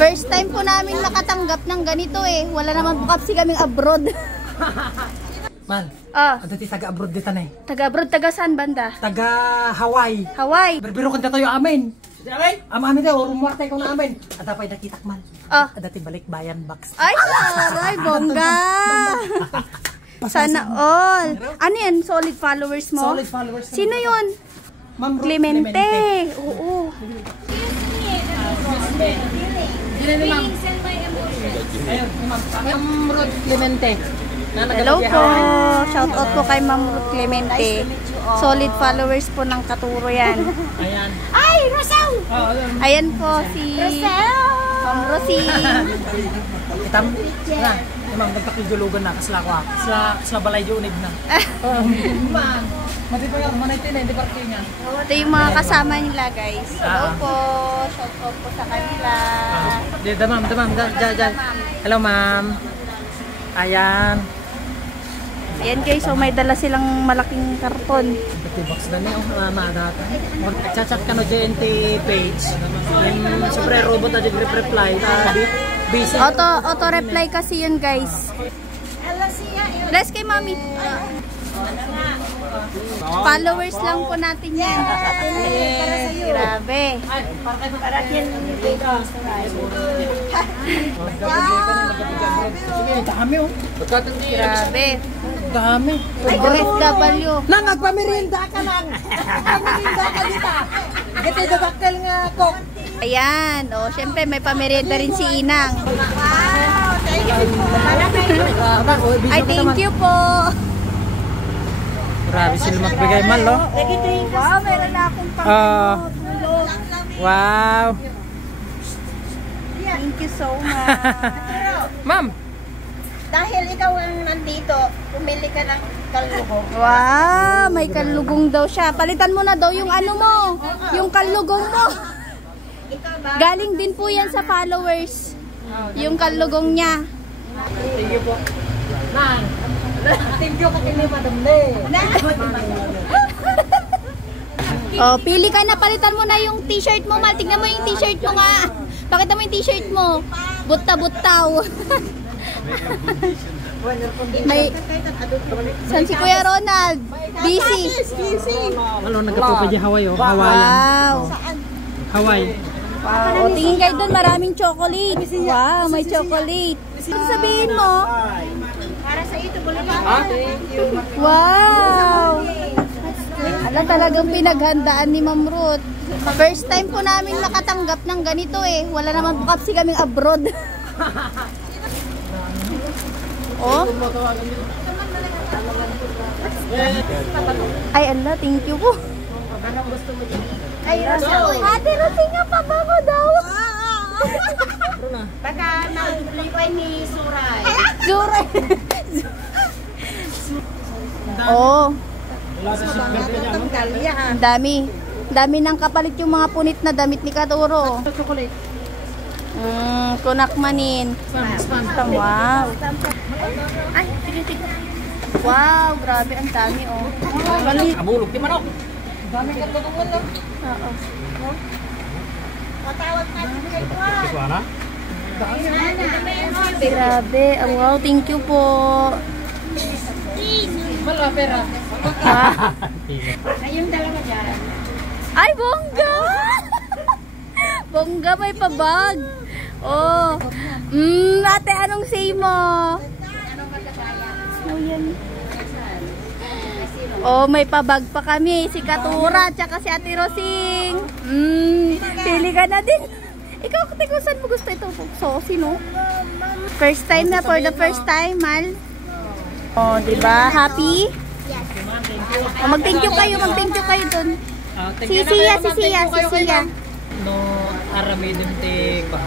First time po namin nakatanggap ng ganito eh. Wala naman po kasi kaming abroad. Man, ano ti taga-abroad dito na eh? Taga-abroad, taga saan banda? Taga-Hawaii. Hawaii. Berbiro kan tayo amin. Amin daw, rumwarte ko na amin. At apay nakitak man. Dati balik bayan box. Ay, saray, bongga. Sana all. Ano yan? Solid followers mo? Solid followers. Sino yun? Ma'am Clemente. Oo. Ma'am Ruth Clemente. Hello po. Shout out po kay Ma'am Ruth Clemente. Solid followers po ng Katuro yan. Ayan. Ay, Rosel! Ayan po si Ma'am Rosie. Itam na. Ma'am, nagpakidulugan na kasla ko. Kasla balay unid na. Man, mati pa yan. Manay tin, hindi parking yan. Ito yung mga kasama nila, guys. Hello po. Shout out po sa kanila. Damam. Diyan. Hello, ma'am. Ayan. Ayan guys, so may dala silang malaking karton. Box na niyo, data. Chat ka no JNT page. Sobre robot na reply. Busy. Auto reply kasi yun guys. Bless kay mami. Followers lang po natin yan. Grabe. Para yan. Dami oh. Grabe. Dami. OFW. Nang magpamerienda ka lang. Magpamerienda ka dito. Gati dabakal nga ako. Ayan. O, syempre may pamerienda rin si Inang. Wow. Thank you po. Ay, thank you po. Grabe sila magbigay mal, no? Wow, meron na akong pang-tulog. Wow. Thank you so much. Ma'am. Dahil ikaw ang nandito, pumili ka ng kalugong. Wow, may kalugong daw siya. Palitan mo na daw yung ano mo, yung kalugong mo. Galing din po yan sa followers. Yung kalugong niya. Thank you po. Nang. Thank you ka kini Madam Le. Oh, pili ka na, palitan mo na yung t-shirt mo, Mal. Tignan mo yung t-shirt mo nga. Pakita mo yung t-shirt mo. Butta-buttaw. May San si Kuya Ronald? Busy. Ano nagkapupa di Hawaii oh. Wow. Hawaii. Wow. O, tingin kayo doon, maraming chocolate. Wow, may chocolate. Ano sabihin mo? Para sa ito, bula pa. Wow. Ala, talagang pinaghandaan ni Ma'am Ruth. First time po namin nakatanggap ng ganito eh. Wala naman po kasi kaming abroad. Oh. Ay, ala, thank you po. Ay, Rosel. Ate Rosie nga, pabango daw. Baka nag-lipay ni Suray. Suray. Oh. Ang dami. Dami nang kapalit yung mga punit na damit ni Katuro. Chocolate. Kunak manin. Wow. Ay, tignan. Wow, grabe ang dami oh. Abulog di manok. Dami ka tutungan na. Oo. Matawag ka ni Kuya. Suana? Grabe. Wow, thank you po. Wala pera. Ayun dalawa dyan. Ay, bongga! Bongga, may pabag. Oh. Ate, anong say mo? Oh, yan. Oh, may pabag pa kami. Si Katura, tsaka si Ate Rosing. Pili ka na din. Ikaw, saan mo gusto ito? Saucy, no? First time na, for the first time, Mal. Oh, diba? Happy? Yes. Oh, mag-thank you kayo dun. Si Sia. No, aramidin ti ko.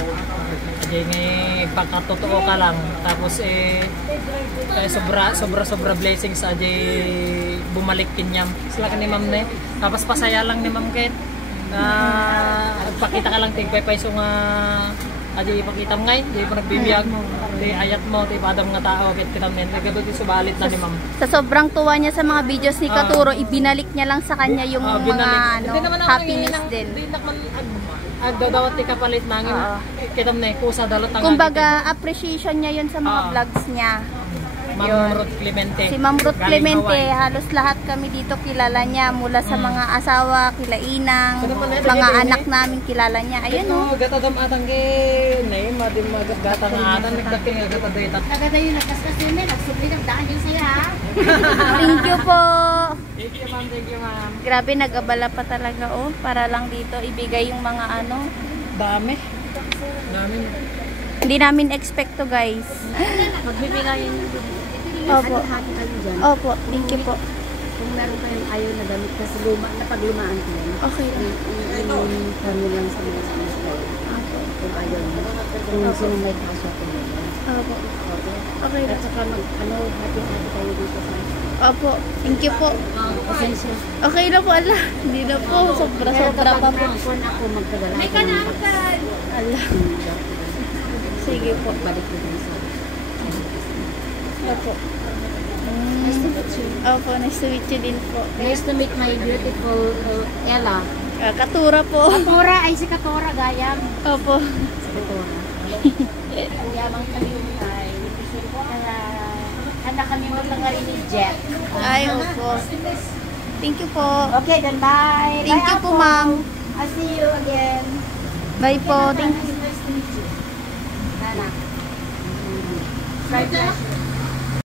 Aje nga pagkatotoo ka lang. Tapos sobra blessings aje bumalik kinyam. Sila ka ni Ma'am ne. Tapos pasaya lang ni Ma'am Ket. Pagpakita ka lang tigpay so nga aje ipakita mo ngayon, di pa nagbibiyag mo. Di ayat mo, di padam nga tao ket kita men. Nagado ti subalit na ni Ma'am. Sa sobrang tuwa niya sa mga videos ni Katuro, ibinalik niya lang sa kanya yung mga Hindi naman ako happiness din. Hindi naman Agdadawat ti kapalit nangin. Oo. Kita mo na kusa dalot ang Kumbaga, appreciation niya yun sa mga Ah. vlogs niya. Ma'am Ruth Clemente. Si Ma'am Ruth Galing Clemente, Hawaii. halos lahat kami dito kilala niya. Mula sa mga asawa, kila Inang, Ano pa na, mga lagay anak din namin kilala niya. Ayun Ayun gatadam atang kay nay madim magata nga atan nagdaking gatad ita. Agad yung nagkaskas yun eh. Nagsubli ng daan yun sa'yo ha. Thank you po. Thank you ma'am, thank you ma'am. Grabe, nag-abala pa talaga para lang dito ibigay yung mga ano. Dami. Dami. Hindi namin expect to, guys. Magbibigayin. Opo. Hati-hati kayo dyan. Opo, thank you po. Kung meron kayong ayaw na damit kasi luma, napaglumaan ko yan. Okay lang. Yung kami lang sa mga semester. Opo. Kung ayaw mo. Kung sino may kasya ko na yan. Opo. Okay At lang. saka hati-hati kayo dito sa Opo, thank you po. pasensya. Okay na po, ala. Hindi na po. Sobra-sobra pa po. Ako magpadala. May kanangkan. Ala. Sige po. Balik ko din sa Opo. Nice to meet you. Opo, nice to meet you din po. Nice to meet my beautiful Ella. Katura po. Katora ay si Katora gayam. Opo. Si Katora. Yamang kami ay kaya anak kami maglangari ni Jet. Ay, opo. Thank you po. Okay, then bye. Thank you po, ma'am. I'll see you again. Bye po. Thank you. Anak. Fried rice.